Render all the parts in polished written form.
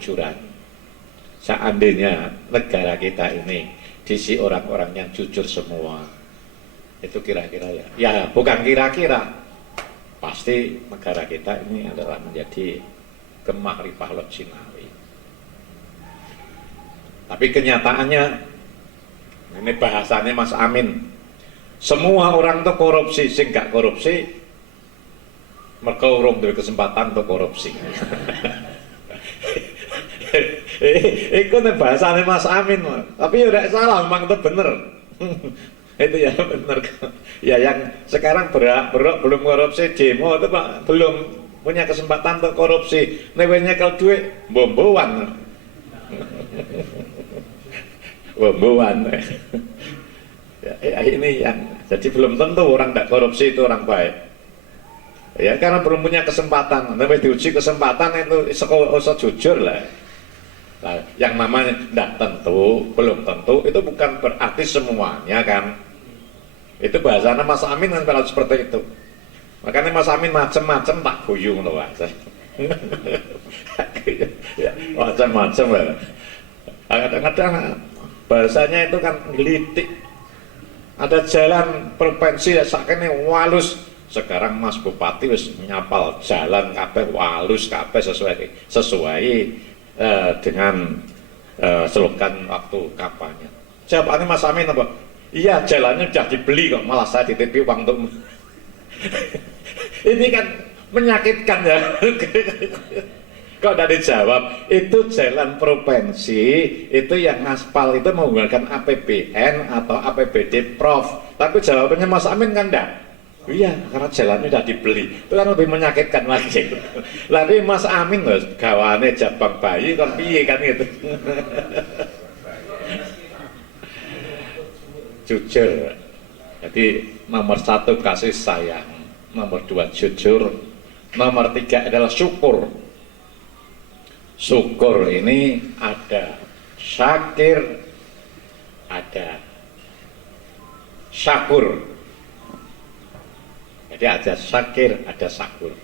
kejujuran. Seandainya negara kita ini diisi orang-orang yang jujur semua, itu kira-kira ya bukan kira-kira, pasti negara kita ini adalah menjadi gemah ripah Jinawi. Tapi kenyataannya, ini bahasannya Mas Amin, semua orang tuh korupsi, sing gak korupsi mereka urung duwe kesempatan untuk korupsi. Itu bahasanya Mas Amin, tapi udah salah, memang itu bener. Itu ya bener. Ya yang sekarang berok belum korupsi demo itu Pak, belum punya kesempatan untuk korupsi. Newenya kalau duit bomboan, bomboan. Ya, ini yang jadi belum tentu orang tidak korupsi itu orang baik. Ya karena belum punya kesempatan. Tapi diuji kesempatan itu usah jujur lah. Nah, yang namanya tidak tentu, belum tentu, itu bukan berarti semuanya kan. Itu bahasanya Mas Amin kan kalau seperti itu. Makanya Mas Amin macam-macam tak guyung loh Mas. Ya, macam-macam lah. Kadang-kadang bahasanya itu kan gelitik. Ada jalan provinsi ya sakene walus. Sekarang Mas Bupati wis nyapal jalan kabeh walus kabeh sesuai dengan slogan waktu kampanye. Jawabannya Mas Amin apa? Iya jalannya sudah dibeli kok, malah saya titipi uang untuk ini kan menyakitkan ya. Kok tidak dijawab? Itu jalan provinsi itu yang aspal itu menggunakan APBN atau APBD Prof. Tapi jawabannya Mas Amin kan enggak. Iya, karena jalannya sudah dibeli. Itu kan lebih menyakitkan lagi. Lalu Mas Amin loh, gawane jabang bayi kan piye kan gitu. Jujur. Jadi nomor 1 kasih sayang, nomor 2 jujur, nomor 3 adalah syukur. Syukur ini ada syakir, ada syakur. Jadi ada syakir, ada syakur.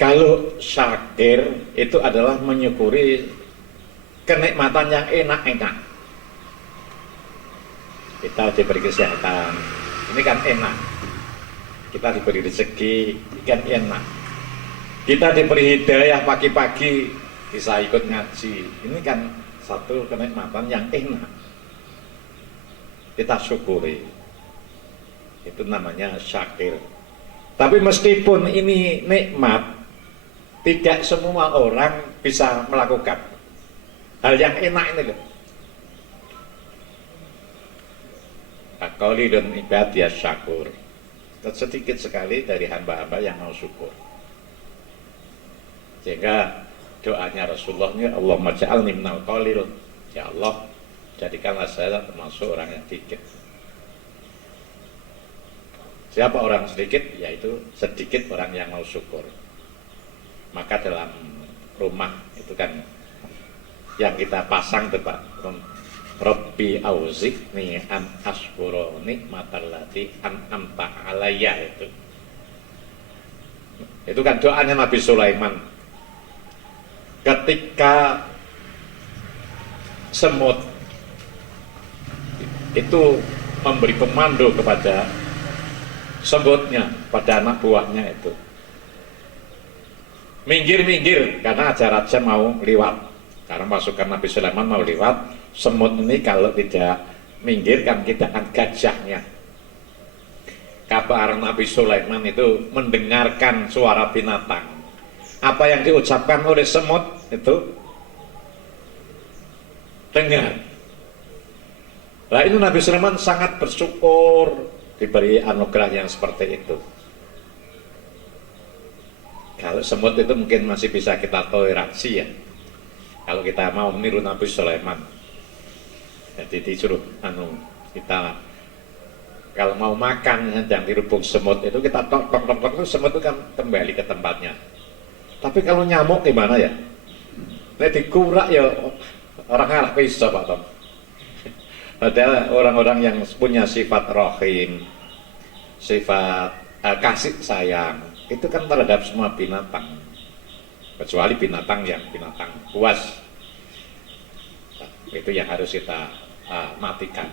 Kalau syakir itu adalah menyukuri kenikmatan yang enak-enak. Kita diberi kesehatan, ini kan enak. Kita diberi rezeki, ini kan enak. Kita diberi hidayah pagi-pagi, bisa ikut ngaji, ini kan satu kenikmatan yang enak. Kita syukuri. Itu namanya syakir. Tapi meskipun ini nikmat, tidak semua orang bisa melakukan hal yang enak ini loh. Aqalilun ibadiyas syakur. Sedikit sekali dari hamba-hamba yang mau syukur. Sehingga doanya Rasulullah ini, Allahumma ja'alni minal qalil. Ya Allah, jadikanlah saya termasuk orang yang sedikit. Siapa orang sedikit? Yaitu sedikit orang yang mau syukur. Maka dalam rumah itu kan yang kita pasang itu Pak, Rabbi auzi'ni an ashkura nikmatallati an'amta alayya itu. Itu kan doanya Nabi Sulaiman. Ketika semut itu memberi komando kepada semutnya, pada anak buahnya itu, minggir-minggir karena raja mau lewat. Karena pasukan Nabi Sulaiman mau lewat, semut ini kalau tidak minggir kan kita akan gajahnya. Kabar Nabi Sulaiman itu mendengarkan suara binatang. Apa yang diucapkan oleh semut itu dengar. Nah itu Nabi Sulaiman sangat bersyukur diberi anugerah yang seperti itu. Kalau semut itu mungkin masih bisa kita toleransi ya. Kalau kita mau meniru Nabi Sulaiman, jadi disuruh kita kalau mau makan yang dirubung semut itu kita tok itu semut itu kan kembali ke tempatnya. Tapi kalau nyamuk gimana ya? Nek dikurak ya orang arah bisa Pak Tom. Padahal orang-orang yang punya sifat rahim, sifat kasih sayang, itu kan terhadap semua binatang. kecuali binatang yang binatang buas. Nah, itu yang harus kita matikan.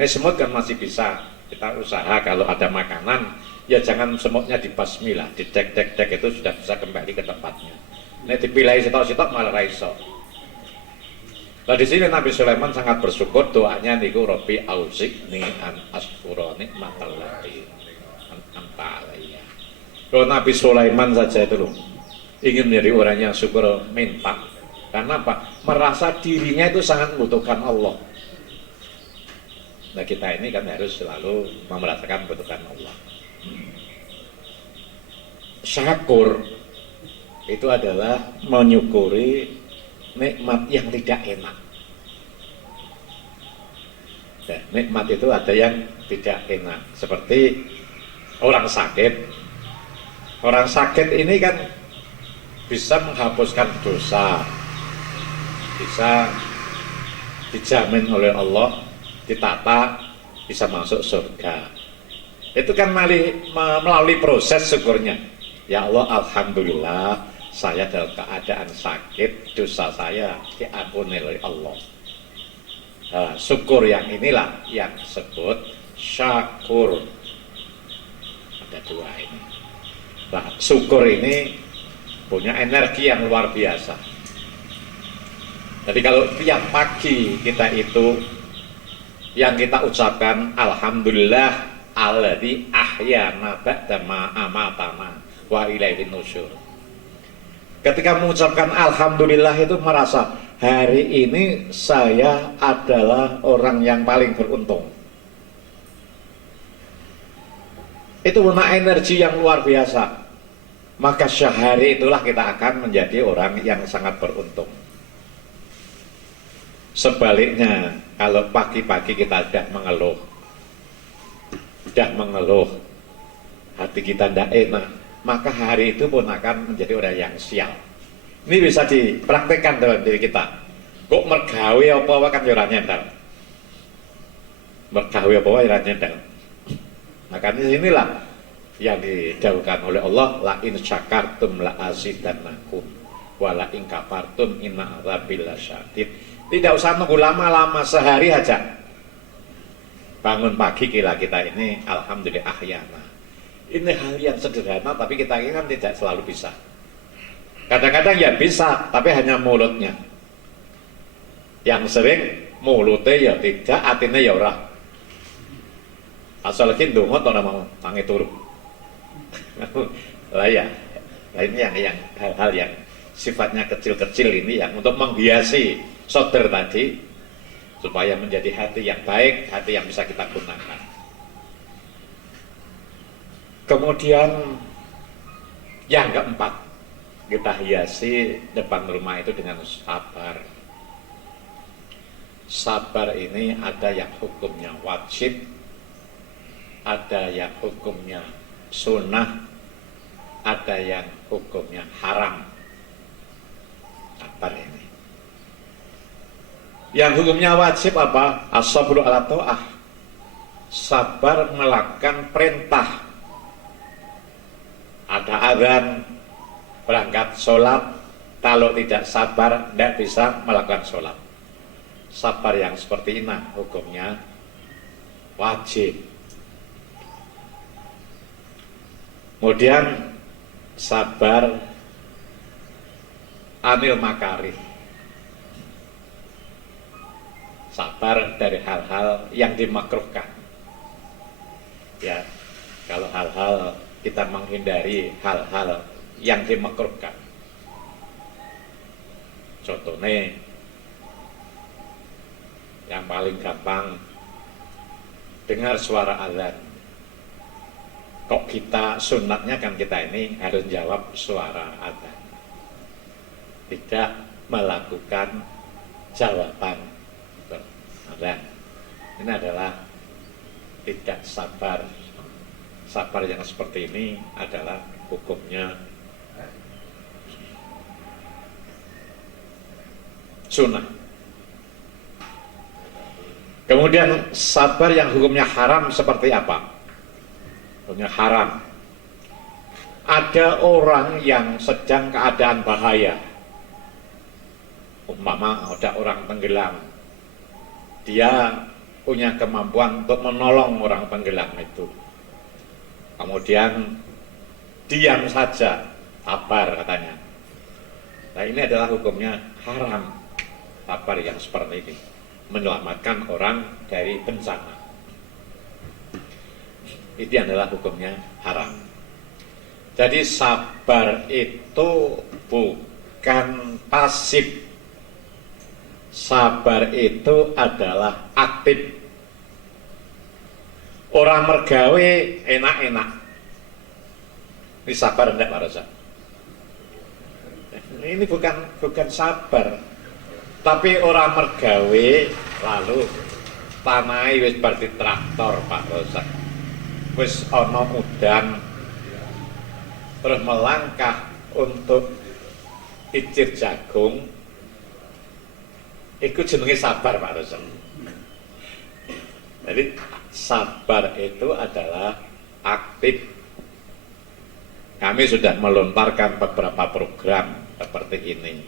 Ini semut kan masih bisa kita usaha, kalau ada makanan ya jangan semutnya dibasmi lah, dicek-cek itu sudah bisa kembali ke tempatnya. Ini dipilih sitok-sitok malah raiso. Nah di sini Nabi Sulaiman sangat bersyukur, doanya niku Robi auzik ni an asfuroni matallati anta alaiya. Kalau Nabi Sulaiman saja itu loh ingin menjadi orang yang syukur minta. Karena apa? Merasa dirinya itu sangat membutuhkan Allah. Nah kita ini kan harus selalu merasakan membutuhkan Allah. Syakur itu adalah menyukuri nikmat yang tidak enak. Nah, nikmat itu ada yang tidak enak. Seperti orang sakit. Orang sakit ini kan bisa menghapuskan dosa, bisa dijamin oleh Allah, ditata, bisa masuk surga. Itu kan melalui proses syukurnya. Ya Allah, alhamdulillah saya dalam keadaan sakit, dosa saya diampuni oleh Allah. Nah, syukur yang inilah yang disebut syakur. Ada dua ini. Nah, syukur ini punya energi yang luar biasa. Jadi kalau tiap pagi kita itu yang kita ucapkan alhamdulillah alladzi ahyana ba'da ma amatana wa ilaihin nusyur. Ketika mengucapkan alhamdulillah itu merasa hari ini saya adalah orang yang paling beruntung. Itu punya energi yang luar biasa. Maka sehari itulah kita akan menjadi orang yang sangat beruntung. Sebaliknya, kalau pagi-pagi kita sudah mengeluh, hati kita tidak enak, maka hari itu pun akan menjadi orang yang sial. Ini bisa dipraktekkan dalam diri kita. Kok mergawe apa kan ora nyendal. Mergawe apa ora nyendal. Maka inilah yang didahulukan oleh Allah, la in syakartum la azidannakum wa la in kafartum inna adzabi lasyadid. Tidak usah nunggu lama-lama, sehari aja. Bangun pagi kita ini alhamdulillah ahyana. Ini hal yang sederhana tapi kita ini kan tidak selalu bisa. Kadang-kadang ya bisa, tapi hanya mulutnya. Yang sering mulutnya ya tidak, hatinya ya ora. Asal lagi ndonga to mau tangi turu. Lah ya. Lah ini yang hal-hal yang sifatnya kecil-kecil ini yang untuk menghiasi soder tadi supaya menjadi hati yang baik, hati yang bisa kita gunakan. Kemudian yang keempat, kita hiasi depan rumah itu dengan sabar. Sabar ini ada yang hukumnya wajib, ada yang hukumnya sunnah, ada yang hukumnya haram. Sabar ini. Yang hukumnya wajib apa? As-sabru ala ta'ah. Sabar melakukan perintah. Ada azan, berangkat sholat, kalau tidak sabar tidak bisa melakukan sholat. Sabar yang seperti ini hukumnya wajib. Kemudian sabar anil makarih, sabar dari hal-hal yang dimakruhkan. Ya, kalau hal-hal kita menghindari hal-hal yang dimakruhkan. Contohnya yang paling gampang, dengar suara azan. Kok kita sunatnya kan kita ini harus jawab suara azan, tidak melakukan jawaban azan. Ini adalah tidak sabar. Sabar yang seperti ini adalah hukumnya sunnah. Kemudian sabar yang hukumnya haram seperti apa? Hukumnya haram. ada orang yang sedang keadaan bahaya, umpama ada orang tenggelam, dia punya kemampuan untuk menolong orang tenggelam itu, kemudian diam saja, sabar katanya. Nah, ini adalah hukumnya haram, sabar yang seperti ini, menyelamatkan orang dari bencana. Itu adalah hukumnya haram. Jadi sabar itu bukan pasif. Sabar itu adalah aktif. Orang mergawe enak-enak. Ini sabar enggak Pak Rosa? Ini bukan sabar. Tapi orang mergawe lalu tanai wis bar traktor Pak Rosa. Wis ana udan terus melangkah untuk icir jagung, itu jenenge sabar Pak Rosa. Jadi sabar itu adalah aktif. Kami sudah melontarkan beberapa program seperti ini.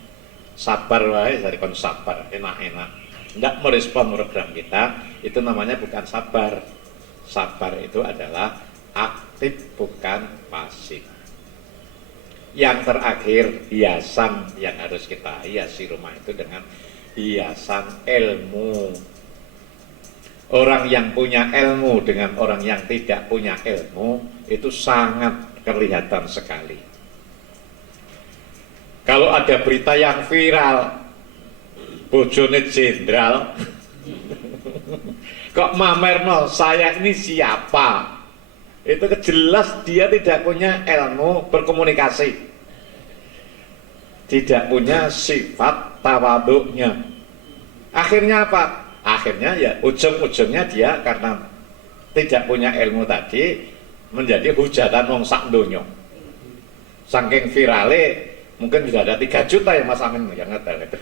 Sabar wae dari kon sabar, enak-enak. Tidak merespon program kita, itu namanya bukan sabar. Sabar itu adalah aktif, bukan pasif. Yang terakhir, hiasan yang harus kita hiasi rumah itu dengan hiasan ilmu. Orang yang punya ilmu dengan orang yang tidak punya ilmu itu sangat kelihatan sekali. Kalau ada berita yang viral, bojone jenderal, kok mamerno saya ini siapa? Itu jelas dia tidak punya ilmu berkomunikasi, tidak punya sifat tawaduknya. Akhirnya apa? Akhirnya ya ujung-ujungnya dia karena tidak punya ilmu tadi menjadi hujatan wong sak donya. Saking virale mungkin sudah ada 3 juta yang Mas Amin yang ngetel itu.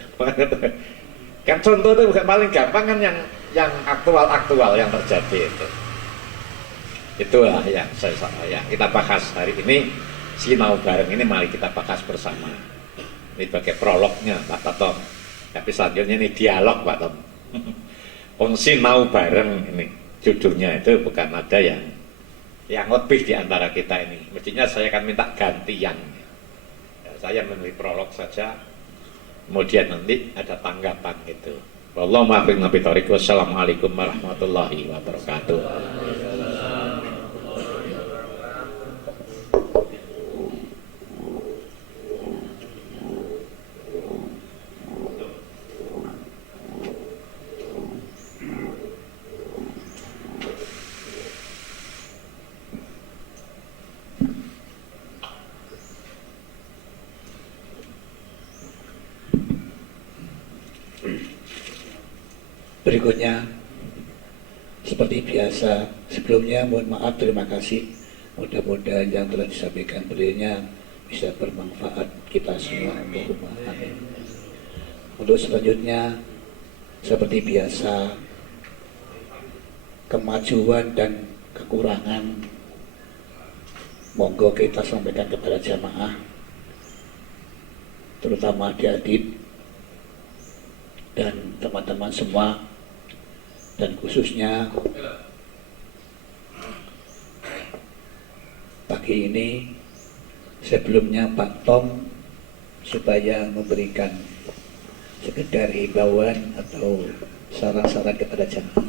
Kan contoh itu bukan paling gampang kan yang aktual yang terjadi itu. Itulah yang yang kita bahas hari ini. Sinau bareng ini mari kita bahas bersama. Ini sebagai prolognya Pak Tom. Tapi selanjutnya ini dialog Pak Tom. Sinau bareng ini judulnya itu bukan ada yang lebih di antara kita ini. Mestinya saya akan minta gantian. Ya, saya menulis prolog saja, kemudian nanti ada tanggapan gitu. Wallahu muwaffiq nabi thoriq. Wassalamualaikum warahmatullahi wabarakatuh. Berikutnya, seperti biasa, sebelumnya mohon maaf, terima kasih. Mudah-mudahan yang telah disampaikan beliaunya bisa bermanfaat kita semua. Amin. Untuk selanjutnya, seperti biasa, kemajuan dan kekurangan monggo kita sampaikan kepada jamaah, terutama adik-adik dan teman-teman semua, dan khususnya pagi ini sebelumnya Pak Tom supaya memberikan sekedar himbauan atau saran-saran kepada jamaah.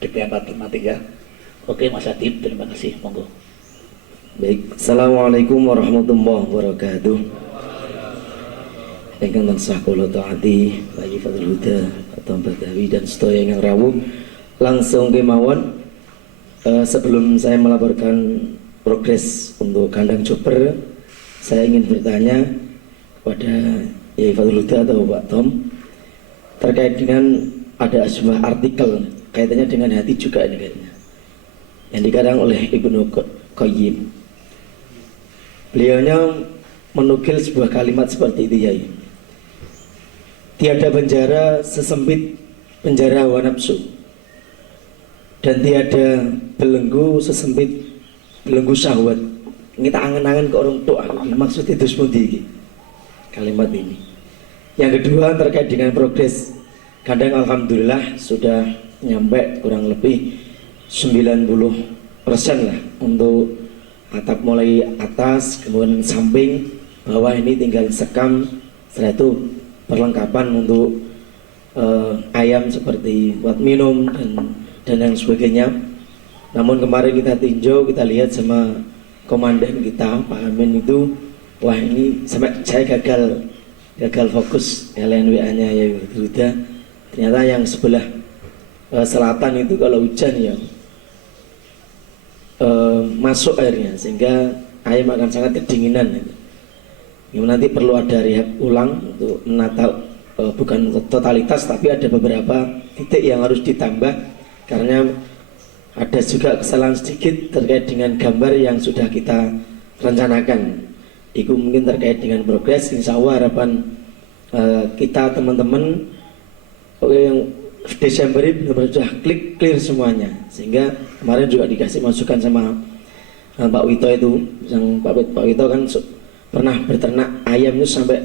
Demikian Pak Tom nanti ya. Oke Mas Adib, terima kasih, monggo. Baik, Assalamualaikum warahmatullahi wabarakatuh. Ingkang tansah kula taati Bayi Fadlul Huda atau Badawi dan sedaya yang rawuh langsung kemawon. Sebelum saya melaporkan progres untuk kandang chopper, saya ingin bertanya kepada Yai Fadlul Huda atau Pak Tom terkait dengan ada sebuah artikel kaitannya dengan hati juga ini kayaknya, yang dikarang oleh Ibnu Qayyim. Beliaunya menukil sebuah kalimat seperti itu, Yai. Tiada penjara sesempit penjara hawa nafsu, dan tiada belenggu sesempit belenggu syahwat. kita angen-angen ke orang tua. Maksud itu seperti kalimat ini. Yang kedua terkait dengan progres kandang, alhamdulillah sudah nyampe kurang lebih 90% lah untuk atap mulai atas, kemudian samping, bawah ini tinggal sekam. Setelah itu perlengkapan untuk ayam seperti buat minum dan yang sebagainya. Namun kemarin kita tinjau, kita lihat sama komandan kita Pak Amin itu, wah ini sampai saya gagal fokus LNWA-nya ya Huda. Ternyata yang sebelah selatan itu kalau hujan ya masuk airnya, sehingga ayam akan sangat kedinginan. Yang nanti perlu ada rehab ulang untuk menata, bukan totalitas tapi ada beberapa titik yang harus ditambah, karena ada juga kesalahan sedikit terkait dengan gambar yang sudah kita rencanakan. Itu mungkin terkait dengan progres. Insya Allah harapan kita teman-teman yang Desember ini benar-benar sudah clear semuanya, sehingga kemarin juga dikasih masukan sama Pak Wito itu, yang Pak Wito kan pernah berternak ayam itu sampai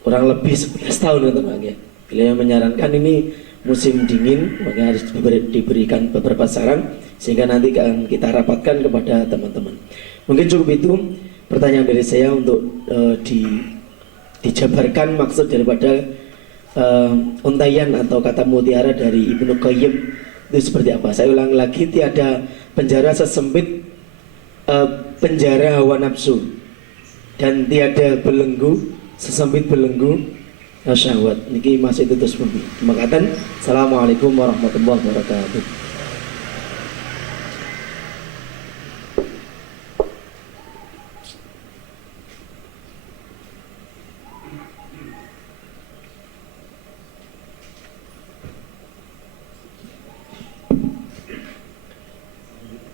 kurang lebih 11 tahun itu Pak ya. Beliau menyarankan ini musim dingin, maka harus diberikan beberapa saran, sehingga nanti akan kita rapatkan kepada teman-teman. Mungkin cukup itu pertanyaan dari saya untuk dijabarkan maksud daripada untaian atau kata mutiara dari Ibnu Qayyim itu seperti apa. Saya ulang lagi, tiada penjara sesempit penjara hawa nafsu, dan tiada belenggu sesempit belenggu syahwat. Niki masih itu terus pun. Terima kasih. Assalamualaikum warahmatullahi wabarakatuh.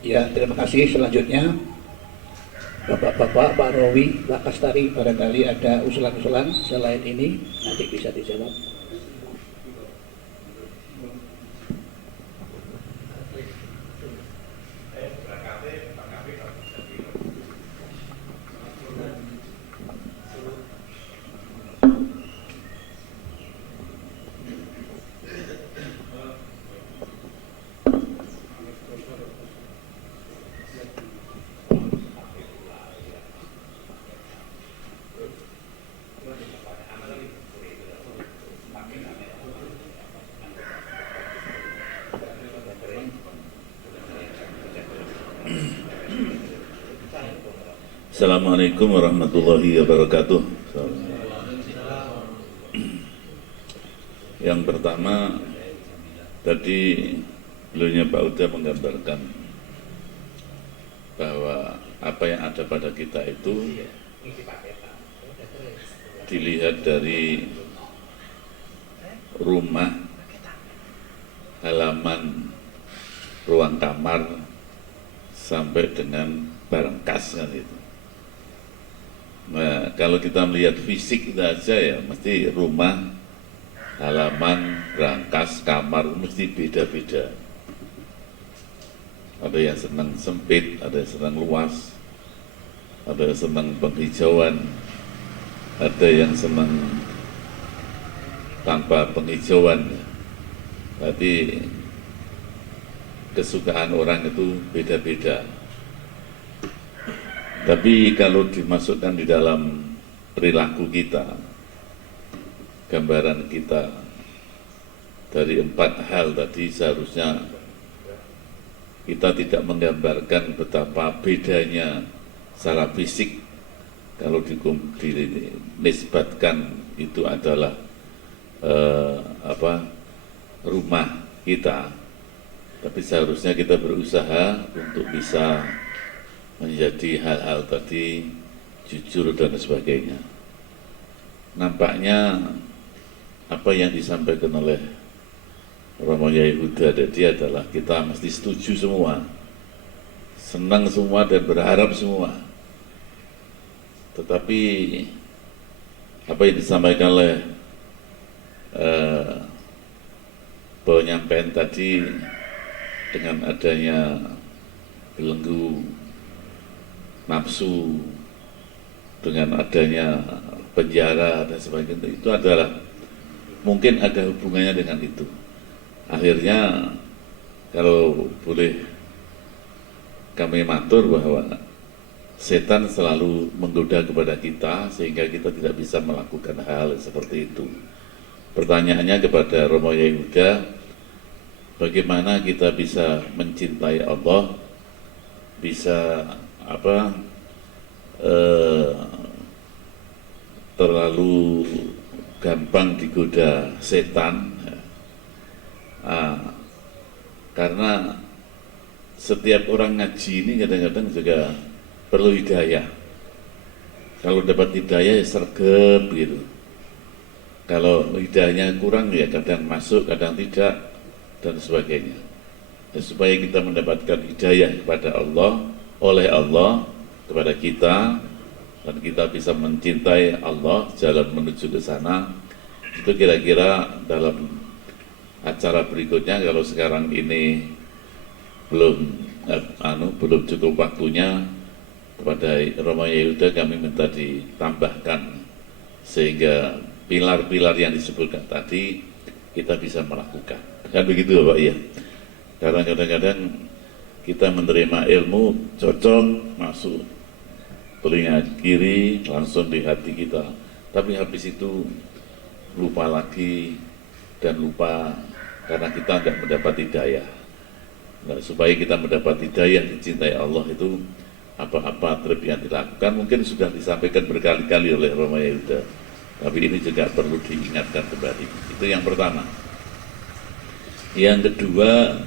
Ya, terima kasih. Selanjutnya Bapak-bapak, Pak Rowi, Pak Kastari, barangkali ada usulan-usulan selain ini, nanti bisa dijawab. Assalamualaikum warahmatullahi wabarakatuh. Yang pertama, tadi beliaunya Pak Uda menggambarkan bahwa apa yang ada pada kita itu dilihat dari rumah, halaman, ruang kamar, sampai dengan barang kas kan itu. Nah, kalau kita melihat fisik itu aja ya, mesti rumah, halaman, rangkas, kamar, mesti beda-beda. Ada yang senang sempit, ada yang senang luas, ada yang senang penghijauan, ada yang senang tanpa penghijauan. Berarti kesukaan orang itu beda-beda. Tapi kalau dimasukkan di dalam perilaku kita, gambaran kita dari 4 hal tadi, seharusnya kita tidak menggambarkan betapa bedanya secara fisik. Kalau dinisbatkan itu adalah rumah kita, tapi seharusnya kita berusaha untuk bisa menjadi hal-hal tadi jujur dan sebagainya. Nampaknya apa yang disampaikan oleh Romo Yai Huda tadi adalah kita mesti setuju semua, senang semua dan berharap semua. Tetapi apa yang disampaikan oleh penyampaian tadi dengan adanya belenggu nafsu, dengan adanya penjara dan sebagainya, itu adalah mungkin ada hubungannya dengan itu. Akhirnya kalau boleh kami matur bahwa setan selalu menggoda kepada kita sehingga kita tidak bisa melakukan hal seperti itu. Pertanyaannya kepada Romo Yai Huda, bagaimana kita bisa mencintai Allah, bisa terlalu gampang digoda setan, karena setiap orang ngaji ini kadang-kadang juga perlu hidayah. Kalau dapat hidayah ya sergap gitu. Kalau hidayahnya kurang ya kadang masuk, kadang tidak, dan sebagainya. Ya, supaya kita mendapatkan hidayah kepada Allah, oleh Allah kepada kita, dan kita bisa mencintai Allah, jalan menuju ke sana. Itu kira-kira dalam acara berikutnya. Kalau sekarang ini belum cukup waktunya, kepada Romo Yai Huda kami minta ditambahkan sehingga pilar-pilar yang disebutkan tadi kita bisa melakukan. Kan begitu Bapak ya? Karena kadang-kadang kita menerima ilmu cocok masuk telinga kiri langsung di hati kita, tapi habis itu lupa lagi dan lupa karena kita tidak mendapat hidayah. Nah, supaya kita mendapat hidayah dicintai Allah itu apa-apa terlebih yang dilakukan mungkin sudah disampaikan berkali-kali oleh Romo Yai Huda, tapi ini juga perlu diingatkan kembali. Itu yang pertama. Yang kedua,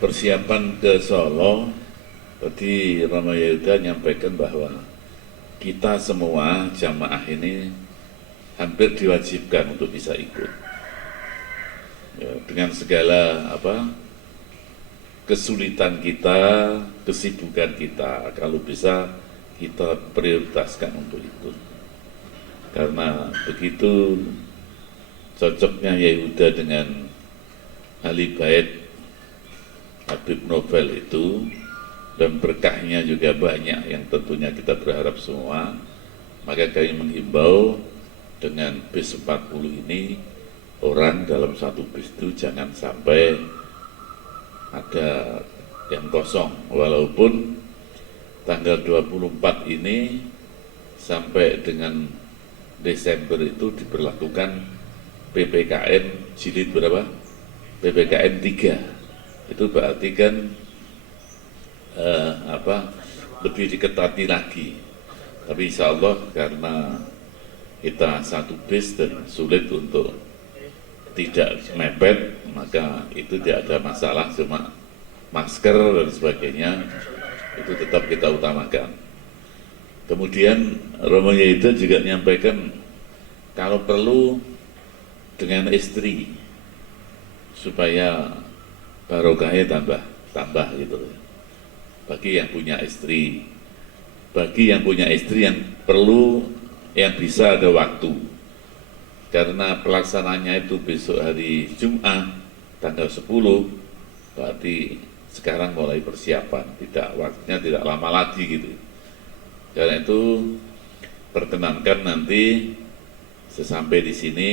persiapan ke Solo. Tadi Romo Yai Huda menyampaikan bahwa kita semua jamaah ini hampir diwajibkan untuk bisa ikut, ya, dengan segala kesulitan kita, kesibukan kita, kalau bisa kita prioritaskan untuk ikut. Karena begitu cocoknya Yai Huda dengan ahli bait Habib Novel itu, dan berkahnya juga banyak yang tentunya kita berharap semua, maka kami menghimbau dengan bis 40 ini, orang dalam satu bis itu jangan sampai ada yang kosong, walaupun tanggal 24 ini sampai dengan Desember itu diberlakukan PPKM jilid berapa? PPKM 3. Itu berarti kan lebih diketati lagi. Tapi insya Allah karena kita satu bis dan sulit untuk tidak mepet, maka itu tidak ada masalah, cuma masker dan sebagainya itu tetap kita utamakan. Kemudian Romo Yai Huda juga menyampaikan kalau perlu dengan istri supaya barokahnya tambah gitu. Bagi yang punya istri, yang perlu, yang bisa ada waktu. Karena pelaksananya itu besok hari Jumat tanggal 10, berarti sekarang mulai persiapan, waktunya tidak lama lagi gitu. Karena itu perkenankan nanti sesampai di sini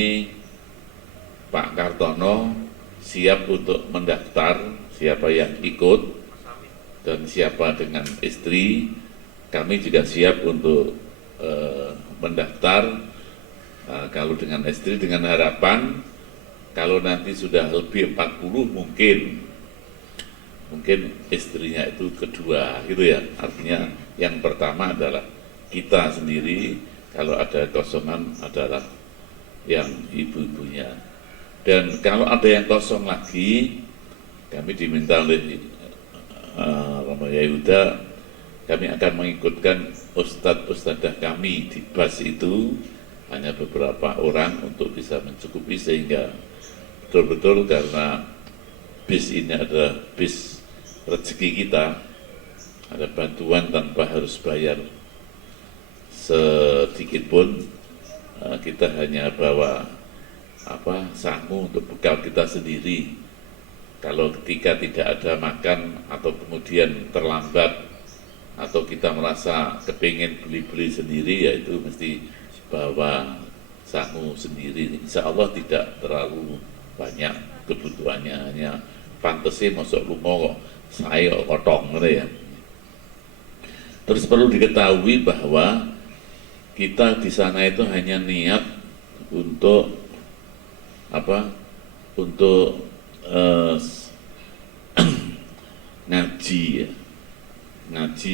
Pak Kartono siap untuk mendaftar siapa yang ikut dan siapa dengan istri. Kami juga siap untuk mendaftar. Kalau dengan istri, dengan harapan kalau nanti sudah lebih 40 mungkin istrinya itu kedua gitu ya. Artinya yang pertama adalah kita sendiri, kalau ada kosongan adalah yang ibu-ibunya. Dan kalau ada yang kosong lagi, kami diminta oleh Romo Yai Huda, kami akan mengikutkan ustadz-ustadzah kami di bus itu, hanya beberapa orang untuk bisa mencukupi sehingga betul-betul, karena bis ini adalah bis rezeki kita, ada bantuan tanpa harus bayar sedikit pun. Kita hanya bawa sangu untuk bekal kita sendiri. Kalau ketika tidak ada makan atau kemudian terlambat atau kita merasa kepingin beli-beli sendiri, ya itu mesti bawa samu sendiri. Insya Allah tidak terlalu banyak kebutuhannya, hanya fantasi masuk rumah kok saya kotong gitu ya. Terus perlu diketahui bahwa kita di sana itu hanya niat untuk apa? Untuk ngaji ya. Ngaji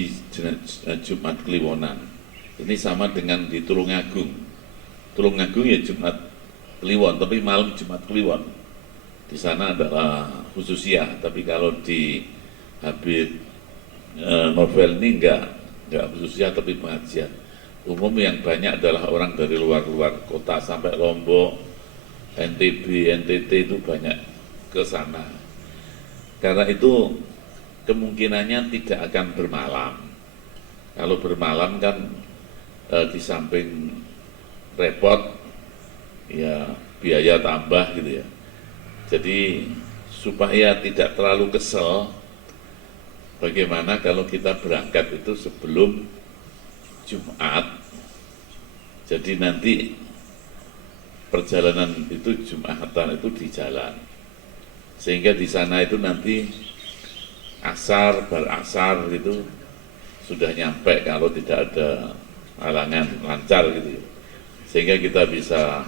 Jumat Kliwonan. Ini sama dengan di Tulungagung. Tulungagung ya Jumat Kliwon, tapi malam Jumat Kliwon. Di sana adalah khususiyah, tapi kalau di Habib Novel ini enggak khususiyah tapi pengajian. Umum yang banyak adalah orang dari luar-luar kota sampai Lombok, NTB, NTT itu banyak ke sana. Karena itu kemungkinannya tidak akan bermalam. Kalau bermalam kan di samping repot, ya biaya tambah gitu ya. Jadi supaya tidak terlalu kesel, bagaimana kalau kita berangkat itu sebelum Jumat. Jadi nanti perjalanan itu Jumatan itu di jalan, sehingga di sana itu nanti asar, berasar gitu sudah nyampe kalau tidak ada halangan, lancar gitu. Sehingga kita bisa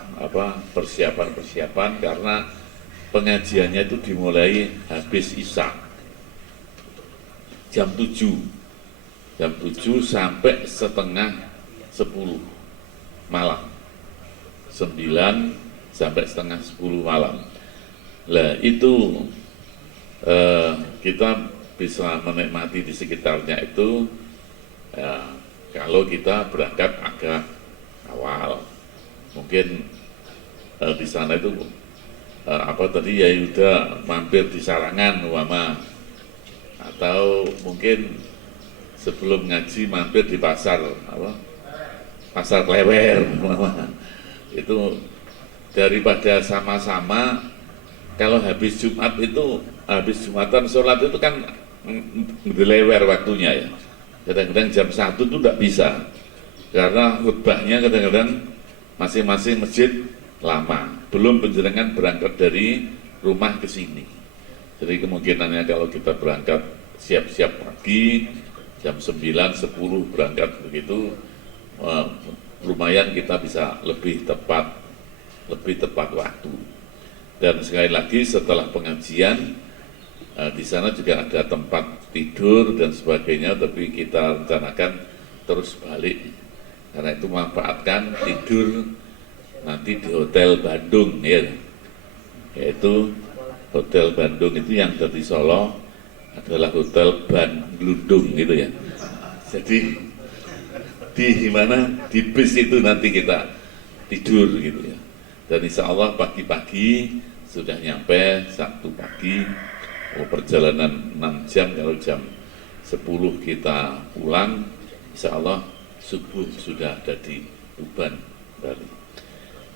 persiapan karena pengajiannya itu dimulai habis Isya jam 7 sampai setengah 10 malam, 9 sampai setengah 10 malam. Lah itu kita bisa menikmati di sekitarnya itu kalau kita berangkat agak awal. Mungkin di sana itu ya udah mampir di Sarangan umpama, atau mungkin sebelum ngaji mampir di pasar pasar Klewer umpama. Itu daripada sama-sama. Kalau habis Jumat itu, habis Jumatan sholat itu kan ngelewer waktunya ya. Kadang-kadang jam 1 itu tidak bisa, karena khutbahnya kadang-kadang masing-masing masjid lama, belum penjenengan berangkat dari rumah ke sini. Jadi kemungkinannya kalau kita berangkat siap-siap pagi, jam 9, 10 berangkat begitu, lumayan kita bisa lebih tepat waktu. Dan sekali lagi setelah pengajian di sana juga ada tempat tidur dan sebagainya, tapi kita rencanakan terus balik. Karena itu manfaatkan tidur nanti di Hotel Bandung ya. Yaitu Hotel Bandung itu yang dari Solo adalah Hotel Bandludung gitu ya. Jadi di mana di bis itu nanti kita tidur gitu ya. Dan insya Allah pagi-pagi sudah nyampe Sabtu pagi. Perjalanan 6 jam, kalau jam 10 kita pulang, insya Allah subuh sudah ada di Tuban, Bali.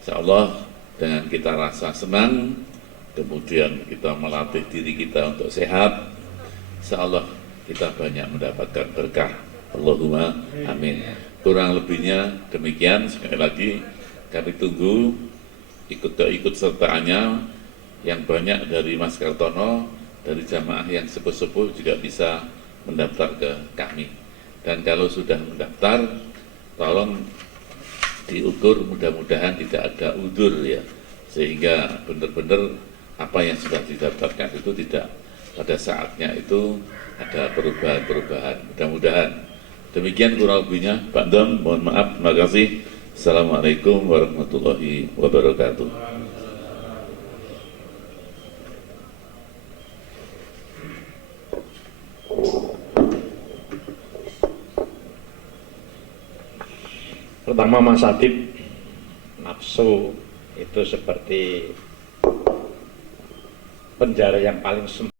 Insya Allah dengan kita rasa senang, kemudian kita melatih diri kita untuk sehat, insya Allah kita banyak mendapatkan berkah. Allahumma amin. Kurang lebihnya demikian. Sekali lagi kami tunggu ikut sertaannya yang banyak dari Mas Kartono, dari jamaah yang sepuh-sepuh juga bisa mendaftar ke kami. Dan kalau sudah mendaftar, tolong diukur, mudah-mudahan tidak ada udur ya, sehingga benar-benar apa yang sudah didaftarkan itu tidak pada saatnya itu ada perubahan-perubahan. Mudah-mudahan demikian kurang lebihnya. Pak Dom, mohon maaf, terima kasih. Assalamualaikum warahmatullahi wabarakatuh. Pertama, Mas Adib, nafsu itu seperti penjara yang paling sempit.